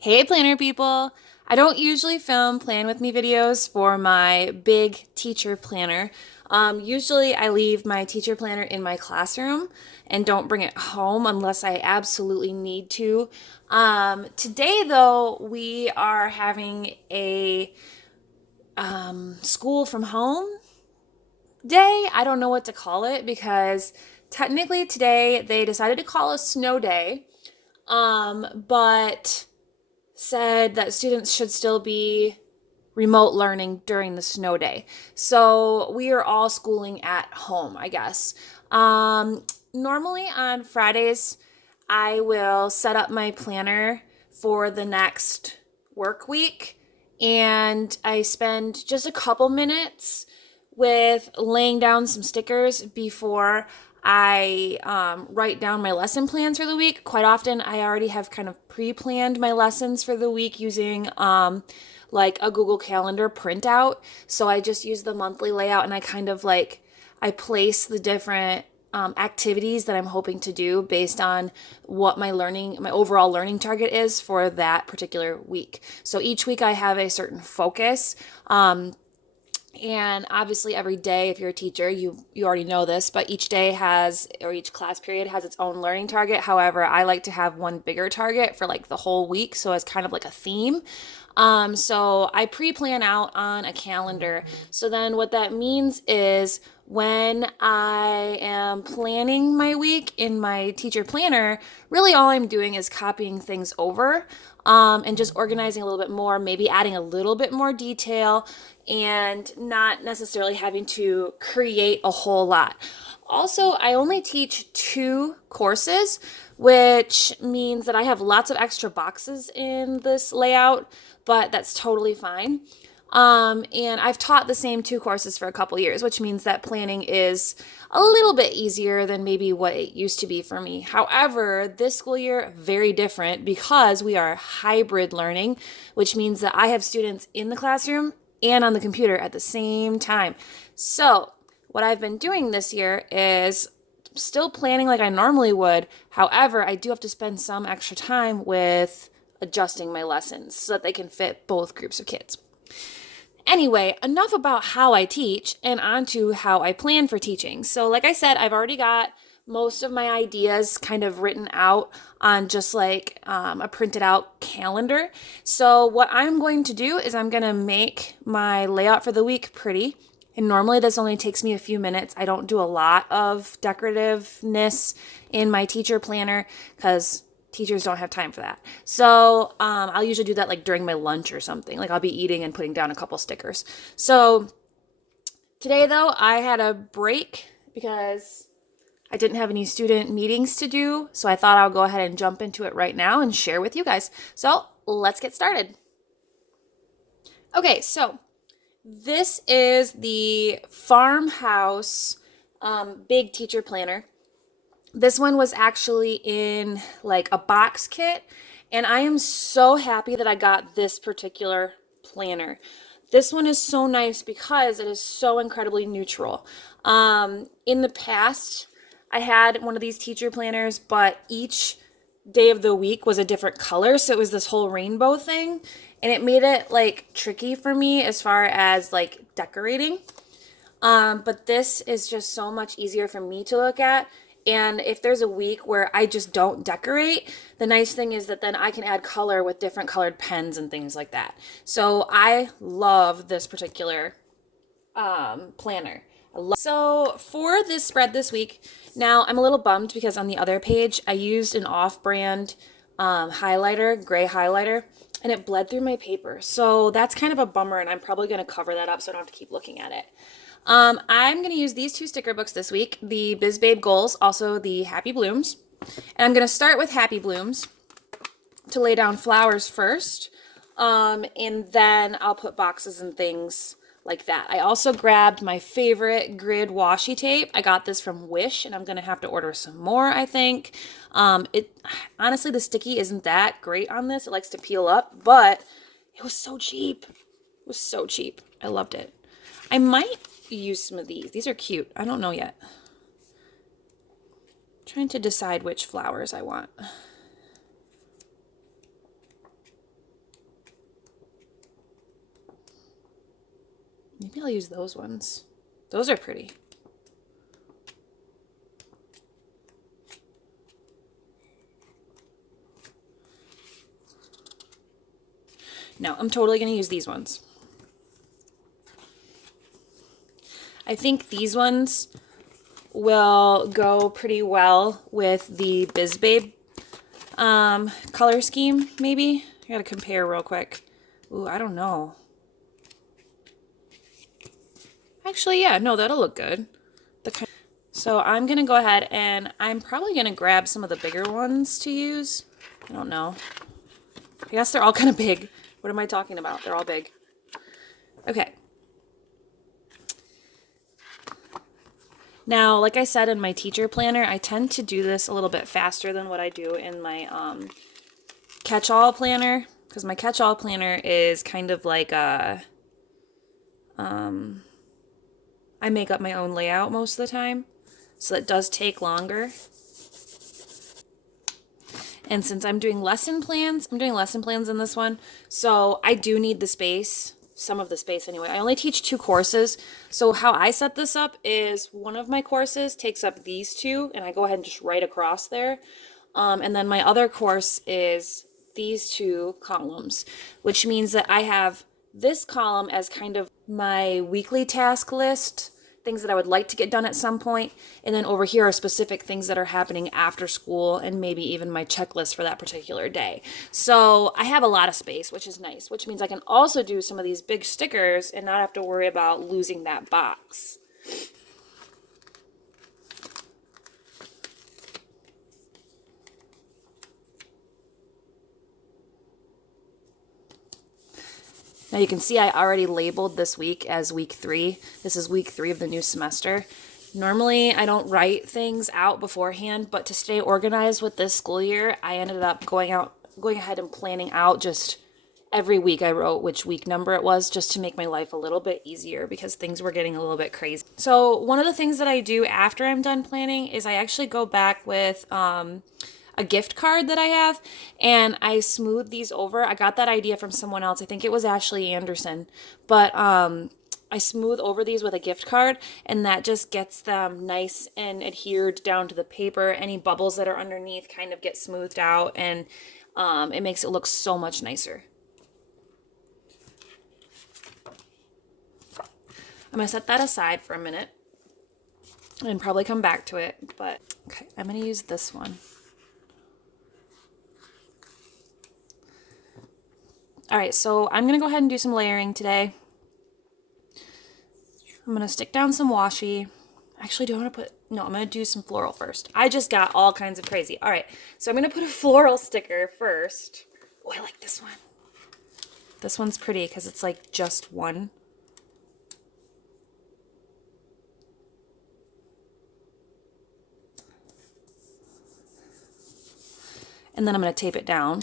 Hey planner people! I don't usually film plan with me videos for my big teacher planner. Usually I leave my teacher planner in my classroom and don't bring it home unless I absolutely need to. Today though, we are having a school from home day. I don't know what to call it because technically today they decided to call a snow day. But said that students should still be remote learning during the snow day. So we are all schooling at home, I guess. Normally on Fridays, I will set up my planner for the next work week and I spend just a couple minutes with laying down some stickers before I write down my lesson plans for the week. Quite often, I already have kind of pre planned my lessons for the week using like a Google Calendar printout. So I just use the monthly layout and I kind of like, I place the different activities that I'm hoping to do based on what my overall learning target is for that particular week. So each week I have a certain focus. And obviously, every day, if you're a teacher, you already know this, but each day has, or each class period has its own learning target. However, I like to have one bigger target for like the whole week. So it's kind of like a theme. So I pre-plan out on a calendar. So then what that means is when I am planning my week in my teacher planner, really all I'm doing is copying things over and just organizing a little bit more, maybe adding a little bit more detail and not necessarily having to create a whole lot. Also, I only teach 2 courses, which means that I have lots of extra boxes in this layout, but that's totally fine. And I've taught the same 2 courses for a couple years, which means that planning is a little bit easier than maybe what it used to be for me. However, this school year, very different because we are hybrid learning, which means that I have students in the classroom and on the computer at the same time. So, what I've been doing this year is still planning like I normally would. However, I do have to spend some extra time with adjusting my lessons so that they can fit both groups of kids. Anyway, enough about how I teach and on to how I plan for teaching. So, like I said, I've already got most of my ideas kind of written out on just like a printed out calendar. So, what I'm going to do is I'm going to make my layout for the week pretty. And normally this only takes me a few minutes. I don't do a lot of decorativeness in my teacher planner because teachers don't have time for that. So I'll usually do that like during my lunch or something. Like I'll be eating and putting down a couple stickers. So today though, I had a break because I didn't have any student meetings to do. So I thought I'll go ahead and jump into it right now and share with you guys. So let's get started. Okay, so this is the Farmhouse Big Teacher Planner. This one was actually in like a box kit, and I am so happy that I got this particular planner. This one is so nice because it is so incredibly neutral. In the past, I had one of these teacher planners, but each day of the week was a different color, so it was this whole rainbow thing, and it made it like tricky for me as far as like decorating. But this is just so much easier for me to look at. And if there's a week where I just don't decorate, the nice thing is that then I can add color with different colored pens and things like that. So I love this particular planner. So for this spread this week, now I'm a little bummed because on the other page I used an off-brand highlighter, gray highlighter, and it bled through my paper. So that's kind of a bummer, and I'm probably going to cover that up so I don't have to keep looking at it. I'm going to use these 2 sticker books this week, the Biz Babe Goals, also the Happy Blooms. And I'm going to start with Happy Blooms to lay down flowers first, and then I'll put boxes and things like that. I also grabbed my favorite grid washi tape. I got this from Wish, and I'm going to have to order some more, I think. Honestly, the sticky isn't that great on this. It likes to peel up, but it was so cheap. It was so cheap. I loved it. I might use some of these. These are cute. I don't know yet. Trying to decide which flowers I want. Maybe I'll use those ones. Those are pretty. No, I'm totally going to use these ones. I think these ones will go pretty well with the BizBabe color scheme, maybe. I gotta compare real quick. Ooh, I don't know. Actually, yeah, no, that'll look good. So I'm gonna go ahead and I'm probably gonna grab some of the bigger ones to use. I don't know. I guess they're all kind of big. What am I talking about? They're all big. Okay. Now, like I said in my teacher planner, I tend to do this a little bit faster than what I do in my catch-all planner, because my catch-all planner is kind of like a, I make up my own layout most of the time, so it does take longer. And since I'm doing lesson plans in this one, so I do need the space, some of the space anyway. I only teach 2 courses, so how I set this up is one of my courses takes up these 2, and I go ahead and just write across there. And then my other course is these 2 columns, which means that I have this column as kind of my weekly task list, things that I would like to get done at some point, and then over here are specific things that are happening after school and maybe even my checklist for that particular day. So I have a lot of space, which is nice, which means I can also do some of these big stickers and not have to worry about losing that box. Now you can see I already labeled this week as week 3. This is week 3 of the new semester. Normally I don't write things out beforehand, but to stay organized with this school year, I ended up going ahead and planning out just every week. I wrote which week number it was just to make my life a little bit easier because things were getting a little bit crazy. So one of the things that I do after I'm done planning is I actually go back with a gift card that I have, and I smooth these over. I got that idea from someone else. I think it was Ashley Anderson, but I smooth over these with a gift card, and that just gets them nice and adhered down to the paper. Any bubbles that are underneath kind of get smoothed out, and it makes it look so much nicer. I'm gonna set that aside for a minute and probably come back to it, but okay, I'm gonna use this one. All right, so I'm gonna go ahead and do some layering today. I'm gonna stick down some washi. Actually, I'm gonna do some floral first. I just got all kinds of crazy. All right, so I'm gonna put a floral sticker first. Oh, I like this one. This one's pretty because it's like just one. And then I'm gonna tape it down.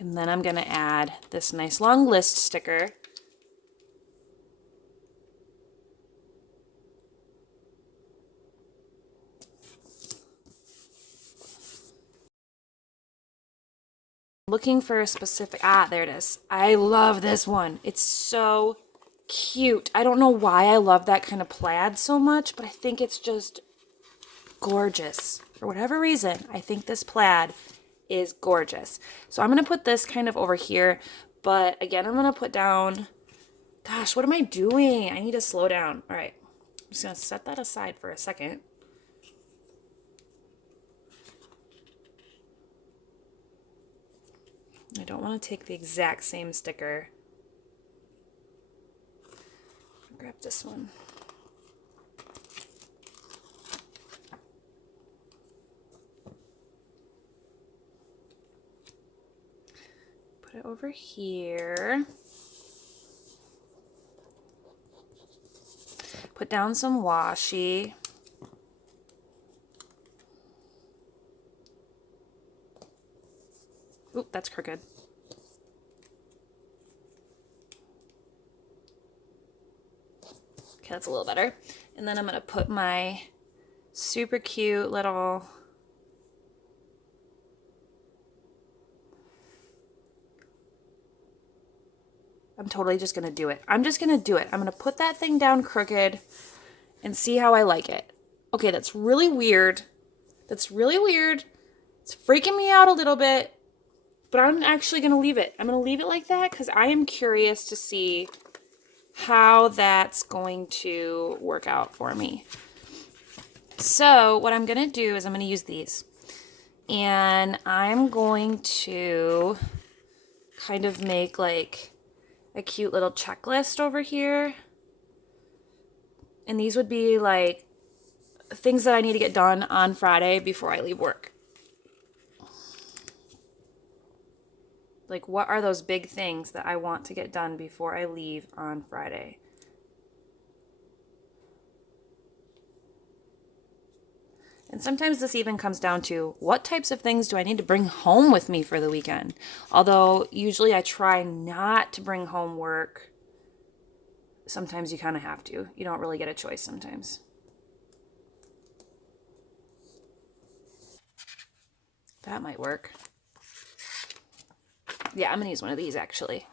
And then I'm going to add this nice long list sticker. Looking for a specific, there it is. I love this one. It's so cute. I don't know why I love that kind of plaid so much, but I think it's just gorgeous. For whatever reason, I think this plaid is gorgeous. So I'm going to put this kind of over here, but again, I'm going to put down, gosh, what am I doing? I need to slow down. All right, I'm just going to set that aside for a second. I don't want to take the exact same sticker. Grab this one. Put it over here. Put down some washi. Oop, that's crooked. Okay, that's a little better. And then I'm going to put my super cute little I'm totally just going to do it. I'm just going to do it. I'm going to put that thing down crooked and see how I like it. Okay, that's really weird. That's really weird. It's freaking me out a little bit, but I'm actually going to leave it. I'm going to leave it like that because I am curious to see how that's going to work out for me. So what I'm going to do is I'm going to use these. And I'm going to kind of make like a cute little checklist over here. And these would be like things that I need to get done on Friday before I leave work. Like, what are those big things that I want to get done before I leave on Friday? And sometimes this even comes down to what types of things do I need to bring home with me for the weekend? Although usually I try not to bring home work. Sometimes you kind of have to. You don't really get a choice sometimes. That might work. Yeah, I'm going to use one of these actually.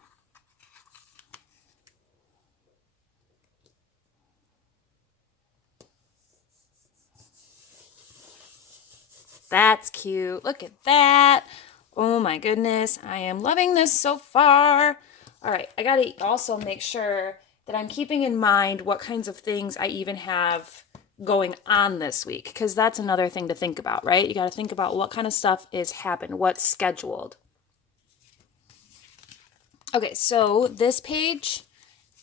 That's cute. Look at that. Oh my goodness. I am loving this so far. All right. I got to also make sure that I'm keeping in mind what kinds of things I even have going on this week, because that's another thing to think about, right? You got to think about what kind of stuff is happened, what's scheduled. Okay, so this page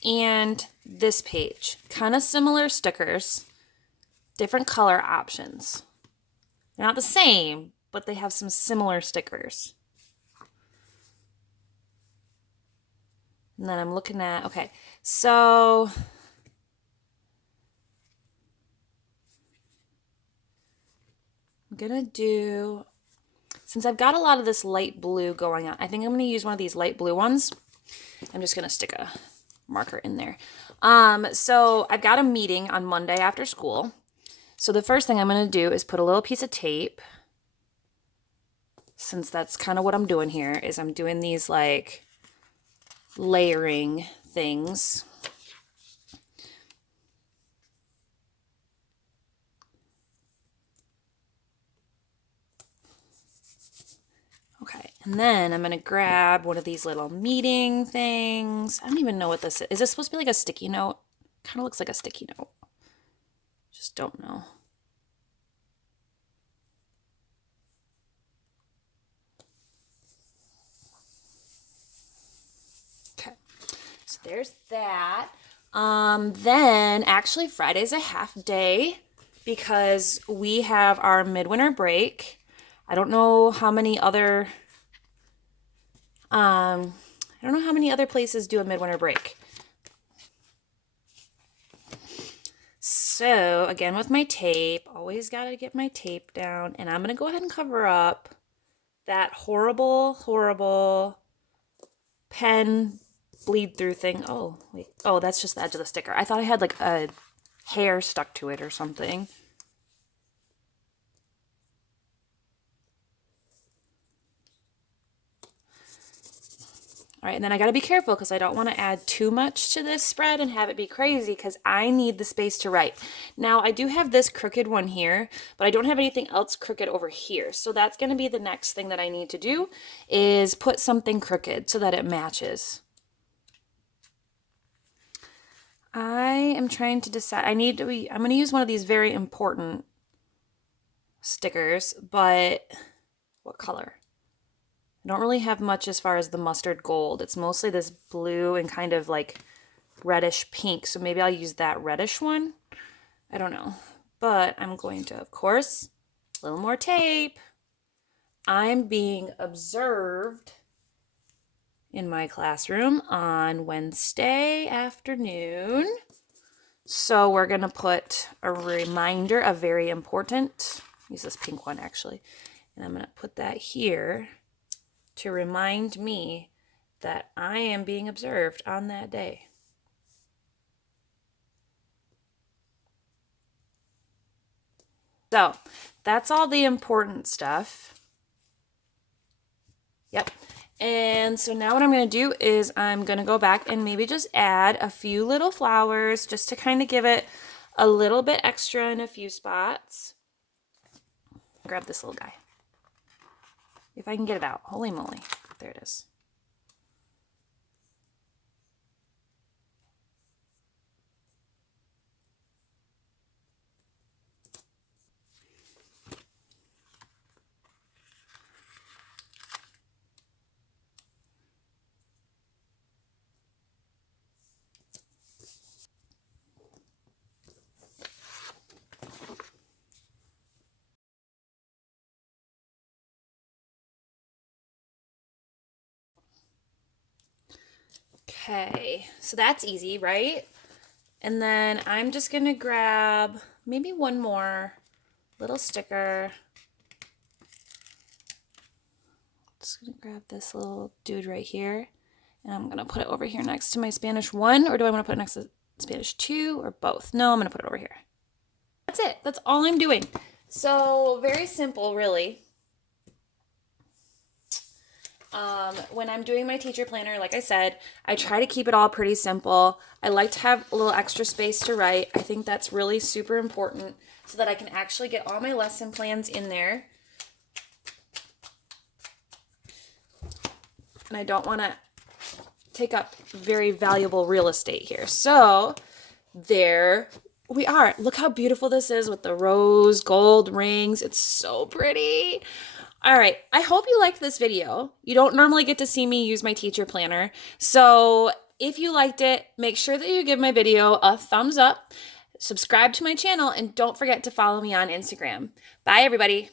and this page, kind of similar stickers, different color options. They're not the same, but they have some similar stickers. And then I'm looking at, okay, so I'm gonna do, since I've got a lot of this light blue going on, I think I'm gonna use one of these light blue ones. I'm just gonna stick a marker in there. So I've got a meeting on Monday after school. So the first thing I'm gonna do is put a little piece of tape, since that's kind of what I'm doing here, is I'm doing these like layering things. Okay, and then I'm going to grab one of these little meeting things. I don't even know what this is. Is this supposed to be like a sticky note? Kind of looks like a sticky note. Just don't know. Okay, so there's that. Then actually Friday's a half day because we have our midwinter break. I don't know how many other places do a midwinter break. So again, with my tape, always got to get my tape down, and I'm going to go ahead and cover up that horrible, horrible pen bleed through thing. Oh, wait. Oh, that's just the edge of the sticker. I thought I had like a hair stuck to it or something. All right, and then I got to be careful because I don't want to add too much to this spread and have it be crazy because I need the space to write. Now, I do have this crooked one here, but I don't have anything else crooked over here. So that's going to be the next thing that I need to do is put something crooked so that it matches. I am trying to decide. I'm going to use one of these very important stickers, but what color? I don't really have much as far as the mustard gold. It's mostly this blue and kind of like reddish pink. So maybe I'll use that reddish one. I don't know. But I'm going to, of course, a little more tape. I'm being observed in my classroom on Wednesday afternoon. So we're going to put a reminder, a very important, use this pink one actually, and I'm going to put that here to remind me that I am being observed on that day. So that's all the important stuff. Yep. And so now what I'm going to do is I'm going to go back and maybe just add a few little flowers just to kind of give it a little bit extra in a few spots. Grab this little guy. If I can get it out. Holy moly. There it is. Okay, so that's easy, right? And then I'm just going to grab maybe one more little sticker. Just going to grab this little dude right here. And I'm going to put it over here next to my Spanish 1. Or do I want to put it next to Spanish 2 or both? No, I'm going to put it over here. That's it. That's all I'm doing. So very simple, really. When I'm doing my teacher planner, like I said, I try to keep it all pretty simple. I like to have a little extra space to write. I think that's really super important so that I can actually get all my lesson plans in there. And I don't want to take up very valuable real estate here. So there we are. Look how beautiful this is with the rose gold rings. It's so pretty. All right, I hope you liked this video. You don't normally get to see me use my teacher planner. So if you liked it, make sure that you give my video a thumbs up, subscribe to my channel, and don't forget to follow me on Instagram. Bye, everybody.